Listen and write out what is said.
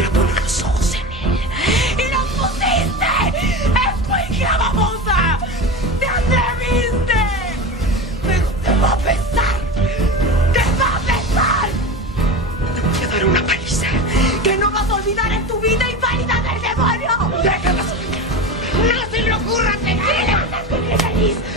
no poner los ojos en él. ¡Y lo pusiste! ¡Es muy babosa! ¡Te atreviste! ¡Pero te va a pesar! ¡Te va a pesar! Te voy a dar una paliza que no vas a olvidar en tu vida inválida del demonio. ¡Déjala ¡No se le ocurra pegarle! ¡Quítese,